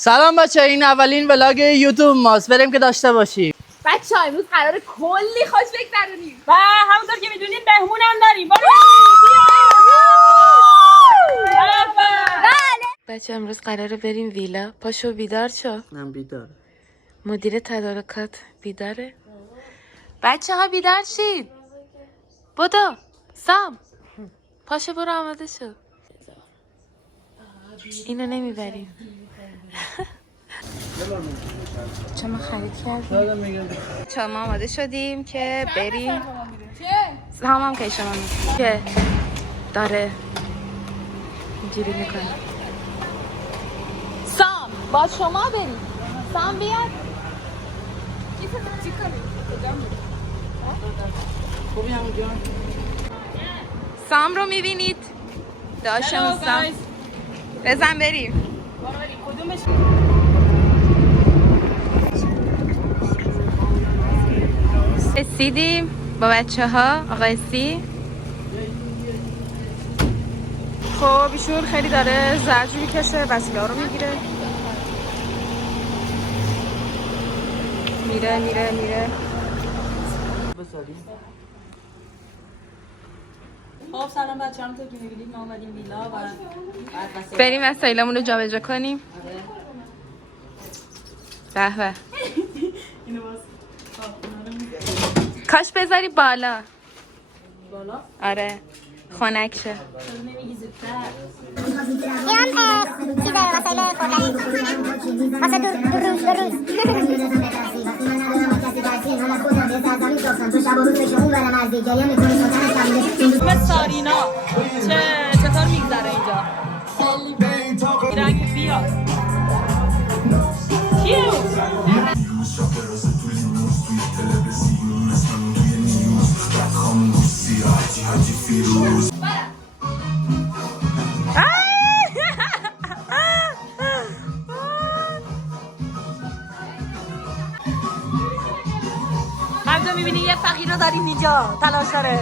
سلام بچه، این اولین ولاگ یوتیوب ماست. بریم که داشته باشیم. بچه ها امروز قراره کلی خوش بگذرونیم و همونطور که میدونید مهمون هم داریم. بچه امروز قراره بریم ویلا. پاشو بیدار شو. من بیدار. مدیر تدارکات بیداره. بچه ها بیدار شید. بدو سام پاشو برو آماده شو. اینو نمیبریم. چما خرید کردیم. چما آماده شدیم که بریم. هم که شما میگیم که داره اینجوری میکنه. سام با شما بریم. سام بیاد. چی کنیم؟ خوبی همونجا؟ سام رو میبینید؟ داشتم سام. بزن بریم. رسیدیم با بچه ها. آقای سی خب ایشون خیلی داره زرجو میکشه، وسیله ها رو میگیره. میره خب سلام بچه، همونطور که میبینید ما اومدیم ویلا و بریم وسایلمون رو جابجا کنیم. به به. کاش بذاری بالا. بالا آره خنک شه. نمیگی زودتر. این هم چیزه وسایل خوردنی واسه دو روز اسم سارینا چطور میگذره اینجا؟ رنگ بیاد همجا میبینی یه فقیر رو داریم اینجا تلاش داره.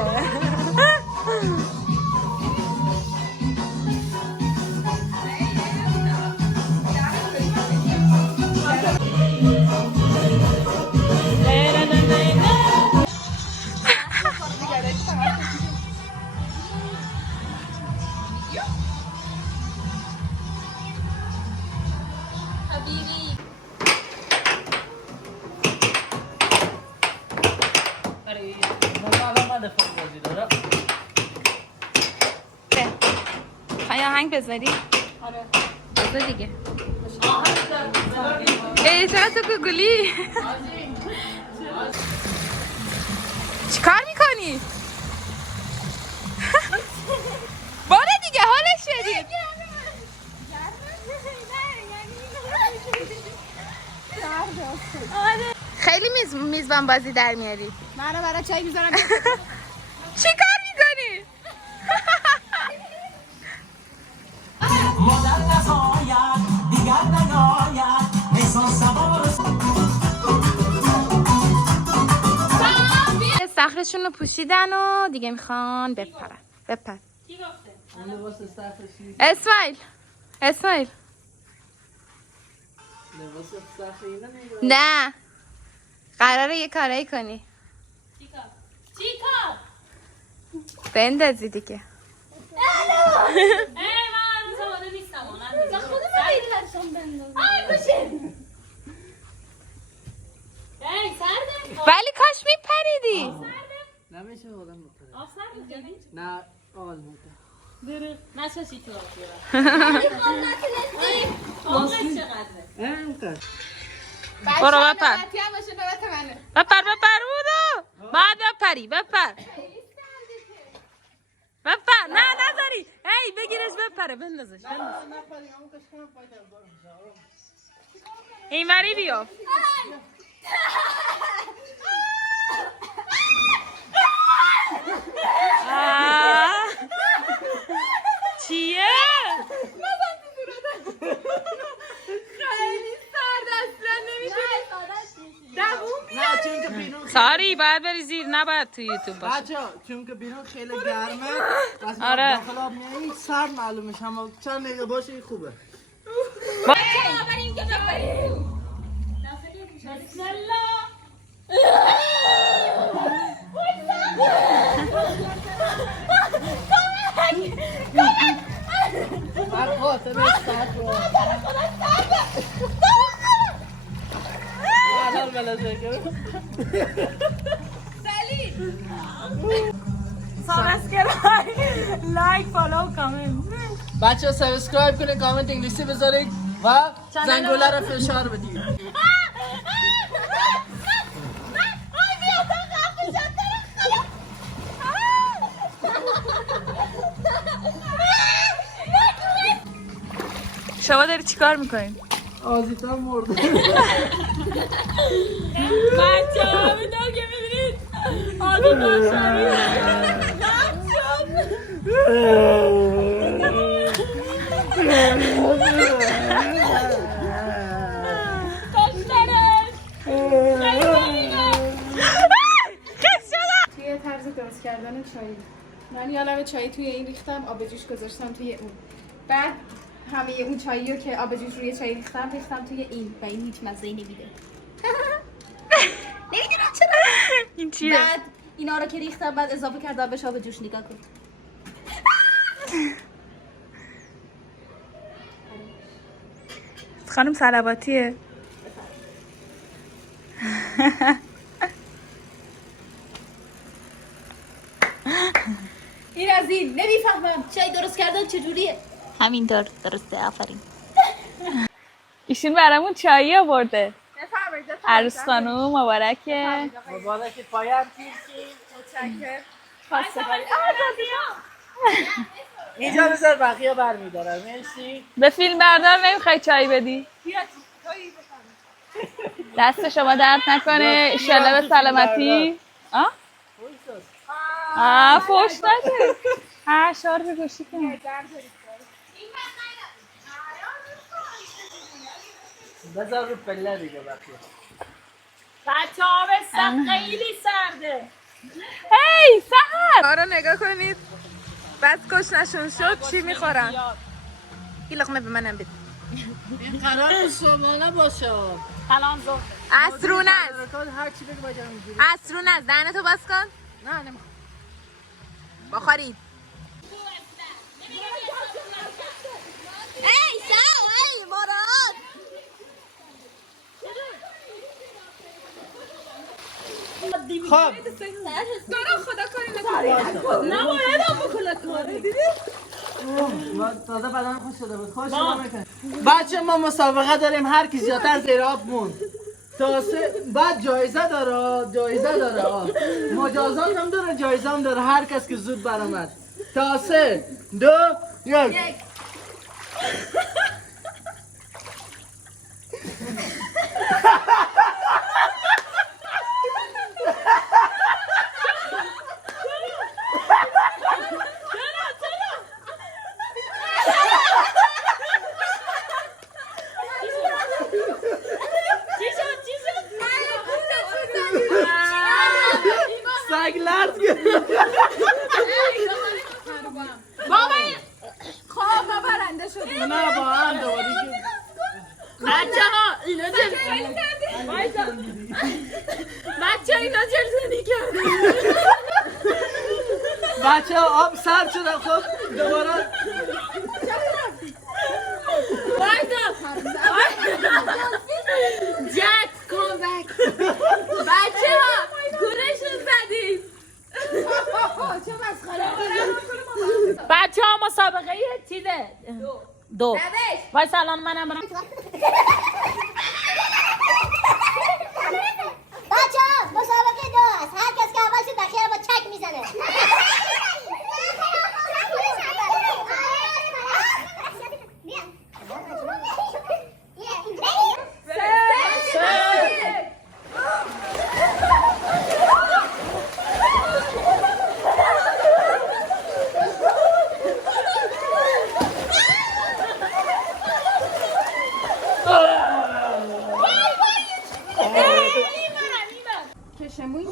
خواهی آهنگ بذاری؟ آره بذار دیگه. ای چرا تو گلی؟ چی کار میکنی؟ باره دیگه حالش شدی. خیلی میزبان بازی در میاری. من رو برای چای میذارم. چی کار میکنی؟ صخرشون رو پوشیدن و دیگه میخوان بپرن. بپر. اسماعیل نه قراره یه کارایی کنی. چی کار؟ بندازی دیگه. من زمانه نیستم. ولی کاش میپریدی. نمیشه آدم بکنه. آف سرد نه آل بوده. دره نشاشی تو آقا چقدره؟ اینقدر. برو بپر. منه. بپر بودو. بعد بپر. نه نذاری. هی بگیرش بپره بندازش. این وری بیو. چیه؟ خیلی سرد اصلا نمیتونی. نه چون که بیرون ساری باید بری زیر، نباید تو یوتیوب باشه. بچه چون که بیرون خیلی گرمه. آره. داخل آب میایی سرد معلوم میشه، اما چند دقیقه باشه خوبه. برای اینکه سابسکرایب لایک فالو کامنت بچه سابسکرایب کنید، کامنت انگلیسی بذارید و زنگوله رو فشار بدید. شما داری چیکار میکنین؟ آزیتا مرده. بچه ها میدونم که میبینید آدم داشتنی توی طرز درست کردن چای من یه لبه چای توی این ریختم، آب جوش گذاشتم توی اون، بعد همه اون چایی رو که آب جوش روی چای ریختم توی این و این هیچ مزه‌ای نمیده. نمیدونم چرا. این چیه؟ بعد اینا رو که ریختم بعد اضافه کردم بهش آب جوش، نگاه کن. خانم صلواتیه. این از این نمیفهمم چای درست کردن چجوریه. همینطور درسته، آفرین. ایشون برامون چایی آورده. عروس خانوم مبارکه. مبارک پایم اینجا بذار بقیه برمیدارم. مرسی. به فیلم بردار نمیخوای چای بدی؟ دست شما درد نکنه، ایشالله به سلامتی. فوش نده. شعار بگوشی کنه. بذار رو پله دیگه بقیه. بچه ها بستن خیلی سرده. هی سهر رو نگاه کنید. بس گشنشون شد چی میخورن؟ این لقمه به منم بده. این قرار صبحانه باشه. سلام زو. عصرونه است. هر چی بگو باید همینجوری. عصرونه است. دهنتو باز کن. نه نمیخوام. بخورید. ای شاو ای مراد خب دارم خدا کاری نباید هم بکنه تازه بدن خوش شده بود. خوش شده. بچه ما مسابقه داریم، هر کی زیادتر زیر آب موند تا بعد جایزه داره مجازات هم داره، جایزه هم داره. هر کس که زود برآمد تا 3 2 1 سگ لرد بابا خواب ما برنده شدیم. نه با هم دوباره بچه ها اینا جلزنی کرده. بچه ها آب سرد شده. خب دوباره جک کام بک. بچه ها گولشون زدید. چه مسخره. بچه ها مسابقه چیزه دو وای سلام منم برم. بچه ها مسابقه 2 است. هر کس که اول شد دخیه رو با چک میزنه.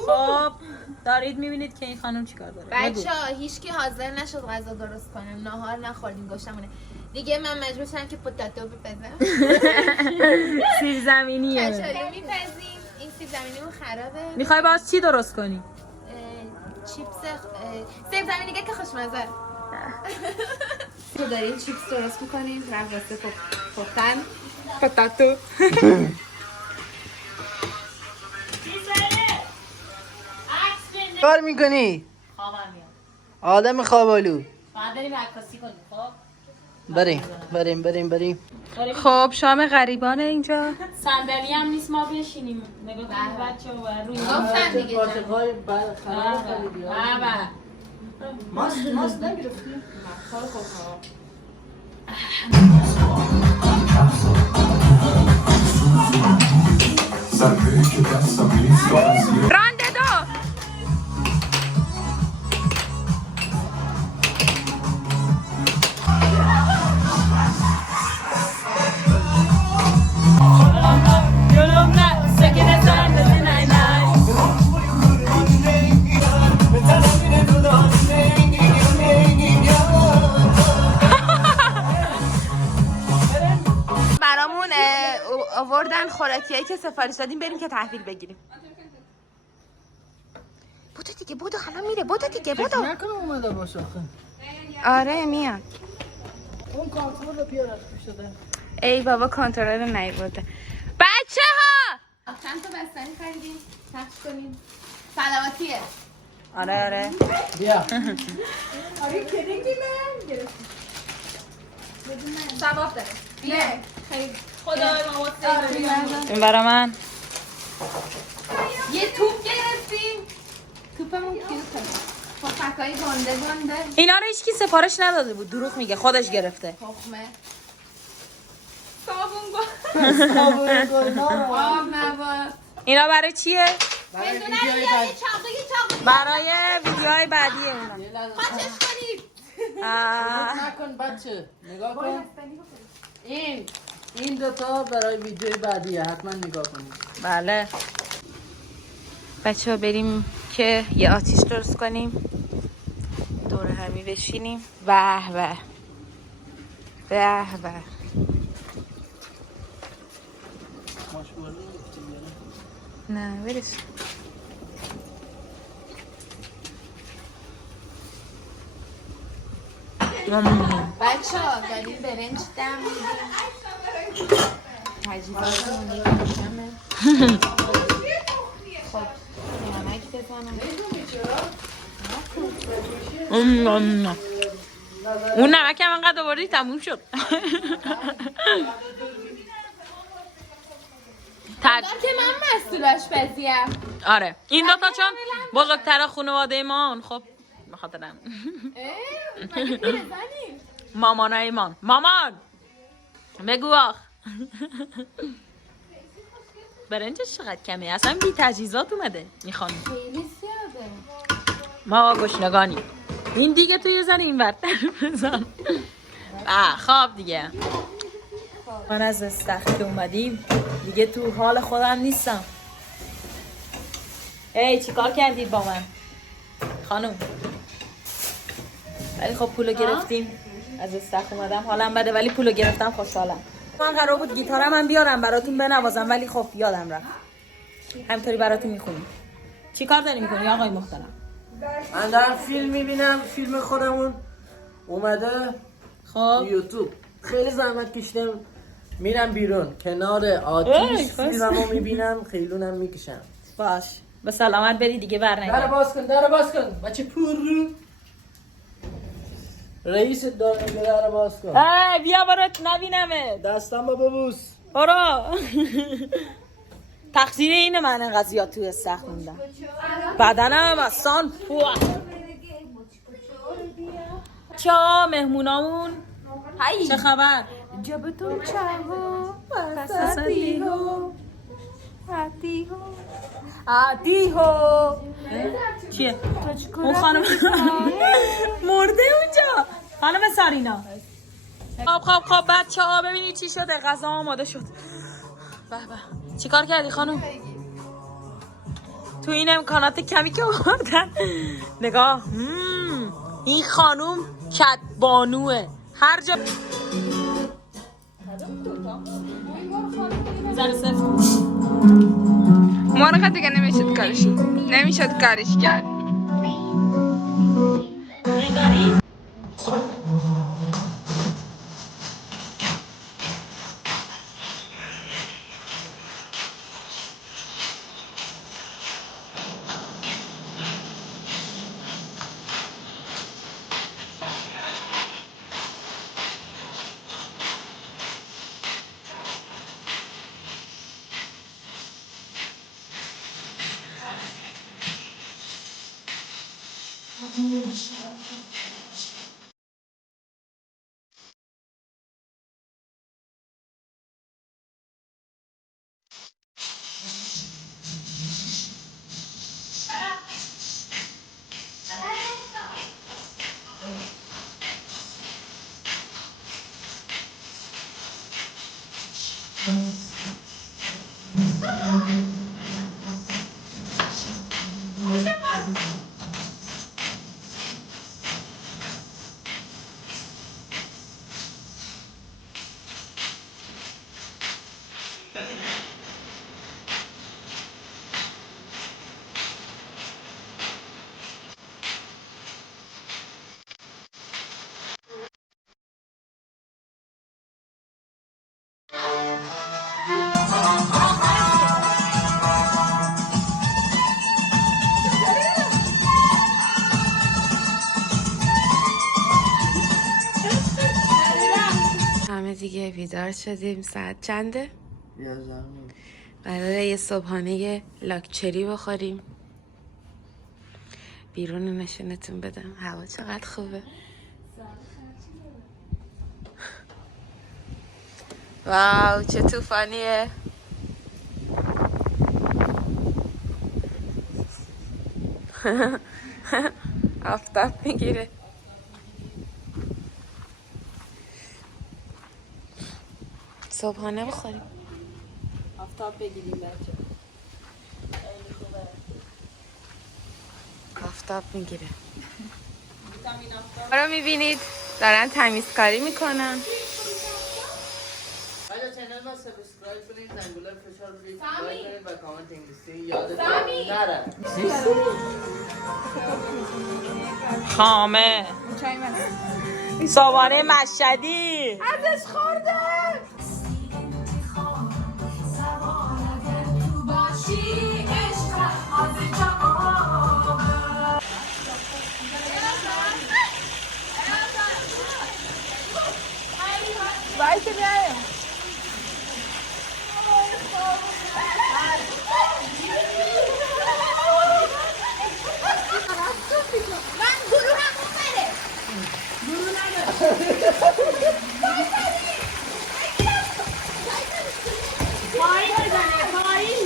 خب دارید میبینید که این خانم چیکار داره. بچه ها هیچکی حاضر نشد غذا درست کنه. نهار نخوردیم گوشتمونه. دیگه من مجبور شدم که پتاتو بپزم. سیب زمینیه. کچالو میپزیم. این سیب زمینیمون خرابه. میخوای باز چی درست کنی؟ چیپس سیب زمینی که خوشمزه. تو داریم چیپس درست میکنیم. رفت پختن پتاتو. کار میکنی؟ خوابم میاد. آدم خوابالو. بعد بریم عکاسی کنیم. خب بریم. خب شام غریبانه اینجا. صندلی هم نیست ما بشینیم. نگاه کنید بچه‌ها روی گفتن دیگه جان. پاتقای خراب کردی. بابا ماست نگرفتی؟ رانده دو. برامون آوردن خوراکیایی که سفارش دادیم بریم که تحویل بگیریم. بودو دیگه بودو الان میره بودو دیگه بودو. نکنم اومده باشه آخه. آره میاد. اون کنترل پیاده‌اش شده. ای بابا کنترل نیورده. بچه ها چند تا بستنی خریدیم پخش کنیم سلامتیه. آره بیا. ثواب داره. نه خیلی خدای مامان این برا من. یه توپ گرفتیم. توپمون کیوته. پفکای گنده اینا رو هیچکی سفارش نداده بود. دروغ میگه خودش گرفته. تخمه صابون گلنار. آب نبات. اینا برای چیه؟ برای بدونه ویدیوهای یه بعد. چاقوی برای ویدیوهای بعدی اونا. قاچش کنیم. نکن بچه نگاه کن. این دوتا برای ویدیوی بعدیه حتما نگاه کنید. بله بچه ها بریم که یه آتیش درست کنیم دور همی بشینیم. به نه برس بچه ها داریم برنج دم میدیم. تجهیزاتمون رو کمه. خب نمک بزنم. اون نمک هم انقدر دوباره تموم شد. که من مسئول آشپزیم. آره این دوتا چون بزرگتر خانواده ما خب بخاطرم مامانای ما. مامان بگو آخ برنجش چقدر کمه اصلا بی تجهیزات اومده میخوان. خیلی زیاده. ما گشنگانی این دیگه توی زن این ورد بزن. خواب دیگه من از استخر اومدیم دیگه تو حال خودم نیستم. ای چیکار کردید با من خانم؟ ولی خب پولو گرفتیم. از استخر اومدم حالم بده ولی پولو گرفتم خوشحالم. من قرار بود گیتارم هم بیارم براتون بنوازم ولی خب یادم رفت. همینطوری براتون میخونیم. چیکار داری میکنی آقای محترم؟ من دارم فیلم میبینم. فیلم خودمون اومده خب یوتیوب. خیلی زحمت کشیدم میرم بیرون کنار آتیش فیلممو میبینم. خیلونم میکشم. باش به سلامت بری دیگه در باز کن بچه پور. رئیس در باز کن. بیا برات نبینمه دستم با ببوس. برو. تقصیر اینه من انقدر زیاد توی استخر موندم. بدنم اصلا چا مهمونامون چه خبر؟ جبتون چاهو پسدیهو عدیهو چیه؟ اون خانم مرده اونجا. خانم سارینا خب بچه ها ببینید چی شده. غذا آماده شد. به چی کار کردی خانم؟ تو این امکانات کمی که آوردن نگاه. این خانم کدبانوه هر جا مرغ دیگه نمیشد کارش کرد. همه دیگه بیدار شدیم. ساعت چنده؟ 11. قراره یه صبحانه لاکچری بخوریم. بیرون نشونتون بدم هوا چقدر خوبه. واو چه طوفانیه. آفتاب میگیره. صبحانه بخوریم. آفتاب بگیریم بچه. آفتاب میگیره. ما رو میبینید دارن تمیزکاری میکنن. بچه چنل ما سابسکرایب کنید، زنگوله فشار بدید، لایک کنید و کامنت انگلیسی یادتون نره. خامه صبحانه مشهدی ازش خوردم. وایسه بیایم. من گروه همون بره. پایی بزنه پایی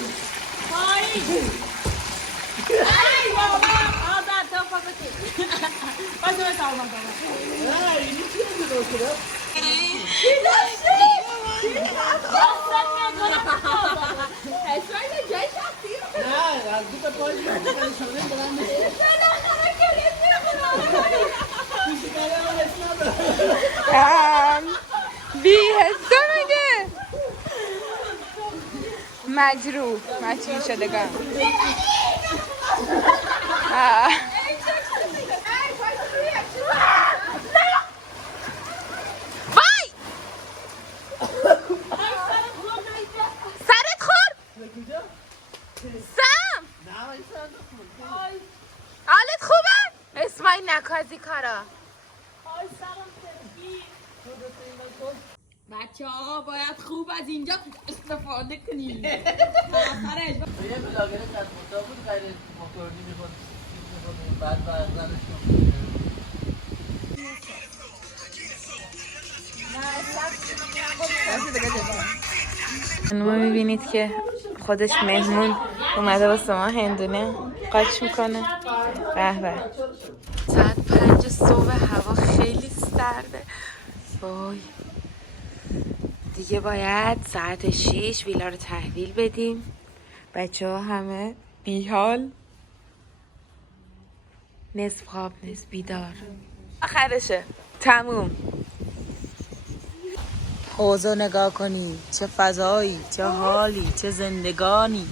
ای بابا آزاد تو پاکتی باشو به سالمان کنم اینی چیه دیگه کنم؟ نه از دو تا پایی بزنه شده برم بشه بی حسه مگه مجروح شدگان. وای سرت خورد سم. حالت خوبه؟ اسماعیل نکازی کارا. بچه ها باید خوب از اینجا استفاده کنیم. یه بلاگر از مطابق بود غیر موتوردی میخواد بعد برزنش خانوما میبینید که خودش مهمون اومده واسه ما هندونه قاچ میکنه. به به. ساعت 5 صبح هوا خیلی سرده. وای دیگه باید ساعت 6 ویلا رو تحویل بدیم. بچه ها همه بیحال، نصف خواب نصف بیدار. آخرشه تموم. حوضو نگاه کنی چه فضایی چه حالی چه زندگانی.